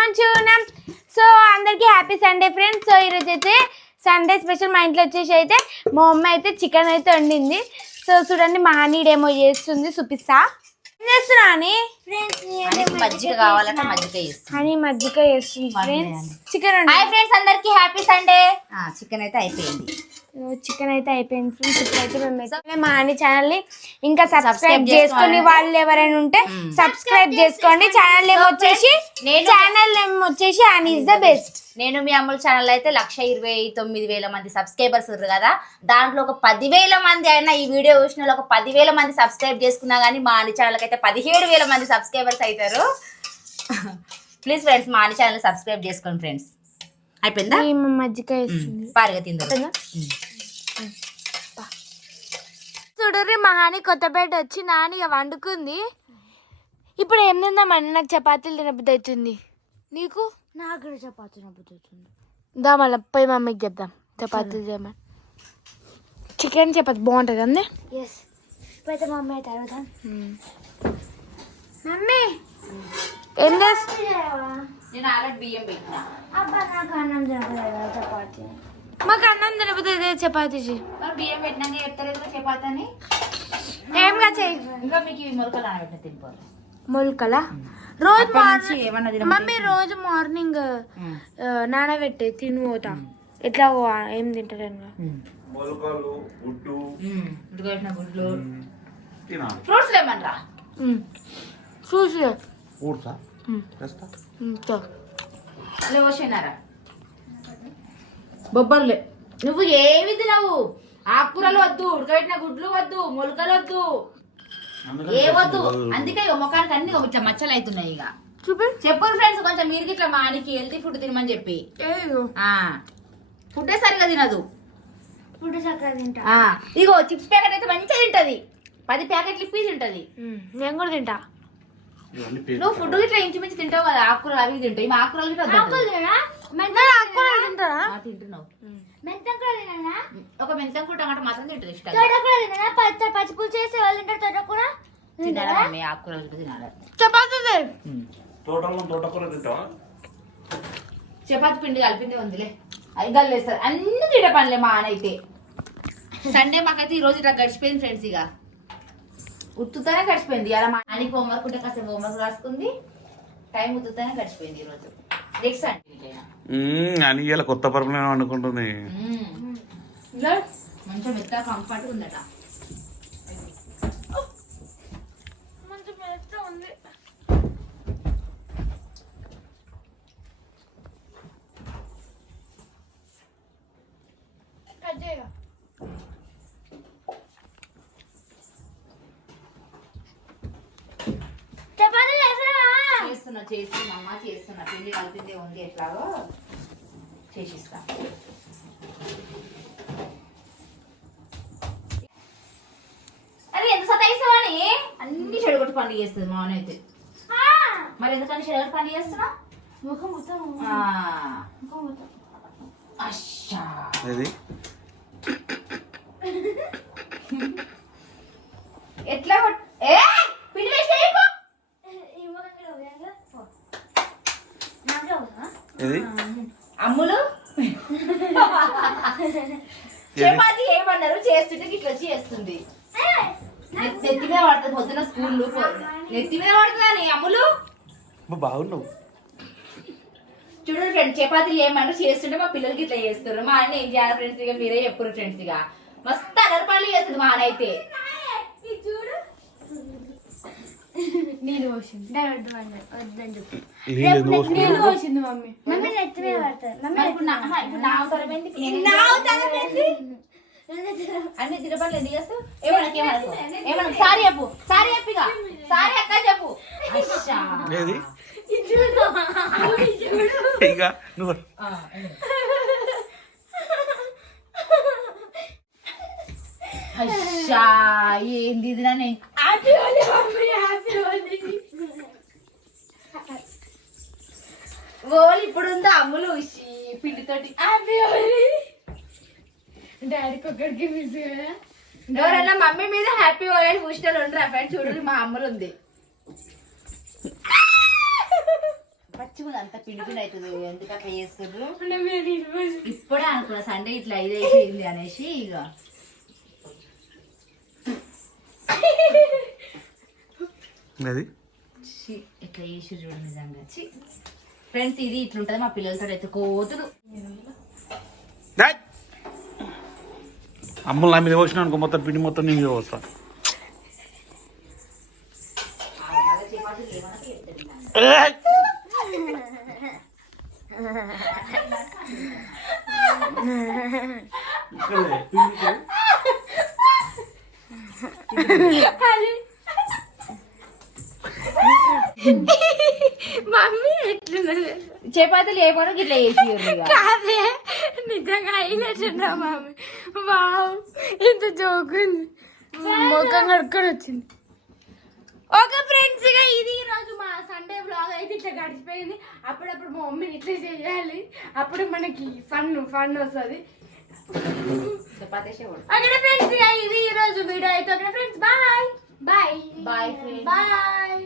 మంచిగా ఉన్నాం. సో అందరికీ హ్యాపీ సండే ఫ్రెండ్స్. సో ఈరోజు అయితే సండే స్పెషల్ మా ఇంట్లో వచ్చేసి అయితే మా మమ్మీ అయితే చికెన్ అయితే వండింది. సో చూడండి మా హనీడేమో చేస్తుంది, చూపిస్తా. ఏం చేస్తున్నా అని మజ్జిగ కావాలంటే మజ్జిగ చేస్తుంది. హనీ మజ్జిగ చేస్తుంది ఫ్రెండ్స్. చికెన్ హాయ్ ఫ్రెండ్స్, అందరికి హ్యాపీ సండే. చికెన్ అయితే అయిపోయింది. చికెన్ అయితే అయిపోయింది ఫ్రెండ్స్. ఇప్పుడైతే మేము మా హనీ ఛానల్ ని ఇంకా సబ్స్క్రైబ్ చేసుకుని వాళ్ళు ఎవరైనా ఉంటే సబ్స్క్రైబ్ చేసుకోండి. ఛానల్ నేమ్ వచ్చేసి హనీ ఇస్ ద బెస్ట్. నేను మీ అమ్ముల ఛానల్ అయితే 1,29,000 మంది సబ్స్క్రైబర్స్ ఉన్నారు కదా, దాంట్లో ఒక 10,000 మంది అయినా ఈ వీడియో చూసిన వాళ్ళు ఒక 10,000 మంది సబ్స్క్రైబ్ చేసుకున్నా కానీ మా హనీ ఛానల్కి అయితే 17,000 మంది సబ్స్క్రైబర్స్ అవుతారు. ప్లీజ్ ఫ్రెండ్స్ మా హనీ ఛానల్ సబ్స్క్రైబ్ చేసుకోండి ఫ్రెండ్స్. అయిపోయిందా? మజ్జిగ పారుగా తిందా. చూడరి మా హాని కొత్తపేట వచ్చి నాని ఇక వండుకుంది. ఇప్పుడు ఏం తిందామని నాకు చపాతీలు తినబుద్ధి అవుతుంది. నీకు? నాకు కూడా చపాతీ తినబుద్ధి అవుతుంది. దా మళ్ళీ పోయి మమ్మీకి చెప్దాం చపాతీలు చేయమని. చికెన్ చపాతీ బాగుంటుంది అండి. ఎస్, ఇప్పుడైతే మా అమ్మాయి అడుగుతాం. మమ్మీ ఏం చేస్తా? నేను ఆల్రెడీ బియ్యం పెట్టినా. అబ్బా నాకు అన్నం తినబుద్ధి చపాతీ. మాకు అన్నం తినబుద్ధి అయితే చపాతీ చేయి. బియ్యం పెట్టినాక చెప్తారు చపాతీ అని. ఏంగా చెయ్యి. ఇంకా మీకు ఈ మొలకలు నానబెట్టిన తినిపోవాలి. మొలకలా రోజు ఏమన్నా మమ్మీ రోజు మార్నింగ్ నానబెట్టే తిని పోతా. ఎట్లా ఏం తింటారు మొలకలు, గుడ్డు, గుడ్లు, తినాలి. ఫ్రూట్స్ ఏమనరా? చూసి ఫ్రూట్సా తెస్తా. వచ్చినారా బొబ్బర్లే. నువ్వు ఏవి తినవు. ఆకుకూరలు వద్దు, ఉడకబెట్టిన గుడ్లు వద్దు, మొలకలు వద్దు, ఏ వద్దు. అందుకే ఇక ముఖానికి అన్ని ఇట్లా మచ్చలు అవుతున్నాయి. ఇక చెప్పు ఫ్రెండ్స్, కొంచెం మీరు ఇట్లా మానికి హెల్తీ ఫుడ్ తినమని చెప్పి. ఫుడ్ సరిగా తినదు. ఫుడ్ చక్కగా తింటా. ఇగో చిప్స్ ప్యాకెట్ అయితే మంచిగా తింటది. 10 ప్యాకెట్లు ఇప్పి తింటది. నేను కూడా తింటా. నువ్వు ఫుడ్ ఇట్లా ఇంచుమించి తింటావు కదా, ఆకుకూరలు అవి తింటావు. ఈ ఆకుకూరలు తింటున్నావు. మెంతం కూడా తినా. ఒక మెంతం కూర టమాటా మాత్రం తింటది ఇష్టం. తోటకూర తినా. పచ్చిపులు చేసే వాళ్ళు తింటారు. తోటకూర తినాలా మమ్మీ? ఆకుకూరలు తినాలి. చపాతీ తోటకూర తింటావా? చపాతి పిండి కలిపిందే ఉందిలే, అది గల్లేస్తారు. అన్ని తినే పనులే మా అయితే. సండే మాకైతే ఈ రోజు ఇట్లా గడిచిపోయింది ఫ్రెండ్స్. ఇక ఉత్తుతోనే గడిచిపోయింది. అలా మా నానికి హోంవర్క్ ఉంటే కాసేపు హోంవర్క్ రాసుకుంది. టైం ఉత్తుతోనే గడిచిపోయింది ఈ రోజు. నెక్స్ట్ అని ఇలా కొత్త పరమనే అనుకుంటుంది. మంచిగా మెత్త కంఫర్ట్ ఉందట. చేస్తున్నా పిండి కలిపిందే ఉంది. ఎట్లాగో చేసిస్తా. అరే ఎంత సతాయిస్తావని అన్ని చెడగొట్టి పండుగ చేస్తుంది మా అయితే. మరి ఎందుకని చెడగొట్టి పండుగ చేస్తున్నా? ముఖం మొత్తం అచ్చా ఎట్లా పిండి వేస్ట్ అమ్ములు చపాతి ఏమన్నారు చేస్తుంటే ఇట్లా వచ్చి చేస్తుంది. నెత్తి మీద పడుతుంది. పొద్దున స్కూల్ నెత్తి మీద పడుతుందని అమ్ములు. బాగున్నావు. చూడండి ఫ్రెండ్స్, చపాతీలు ఏమన్నారు చేస్తుంటే మా పిల్లలకి ఇట్లా చేస్తారు. మా అన్న ఏం చేయాలి ఫ్రెండ్స్? ఇక మీరే చెప్పురు ఫ్రెండ్స్. ఇక మస్తు అదర్ పనులు చేస్తుంది మా అన్న అయితే. చూడు నీళ్ళు పోసింది. వద్దని చెప్పి నీళ్ళు పోసింది మమ్మీ. మమ్మీ నెత్తి మీద పడతారు. అన్ని తిరపలు ఎందుకు చేస్తావు? ఏమన్నా సారీ చెప్పు. సారీ చెప్పు. ఇక సారీ అక్క చెప్పు. అచ్చా ఏంది ఇది? ఓలి ఇప్పుడు ఉందా అమ్ములు పిండితోటి? డాడీకి ఒక్కడికి మిస్ కదా. ఎవరైనా మమ్మీ మీద హ్యాపీ ఓలీ పూసినలు ఉండరా ఫ్రెండ్స్? చూడండి మా అమ్ములు ఉంది. పచ్చిగా అంత పిండి పిండి అవుతుంది ఎందుకు అట్లా చేస్తుండ్రు మీరు ఈరోజు ఇప్పుడే అనుకున్నా సండే ఇట్లా ఇది అయిపోయింది అనేసి ఇక అది ఛీ, ఇట్లా చేసి చూడు నిజంగా ఫ్రెండ్స్ ఇది ఇట్లుంటది మా పిల్లలతో అయితే కోతులు అమ్ములు నా మీద పోసిన అనుకో మొత్తం పిండి మొత్తం నీ మీద పోస్తా ఏయ్! మమ్మీ ఎట్లున్నది చపాతీలు ఏమో ఇట్లా చేసి ఇక కాదే నిజంగా అయినట్టున్నా మమ్మీ వావ్ ఇంత జోకుంది ముఖం కడుక్కొని వచ్చింది ఓకే ఫ్రెండ్స్ ఇక ఇది ఈరోజు మా సండే వ్లాగ్ అయితే ఇట్లా గడిచిపోయింది అప్పుడప్పుడు మా మమ్మీని ఇట్లా చేయాలి అప్పుడు మనకి ఫన్ వస్తుంది చపాతీ అక్కడ ఫ్రెండ్స్ ఇక ఇది ఈరోజు వీడియో అయితే okay friends bye bye bye friends bye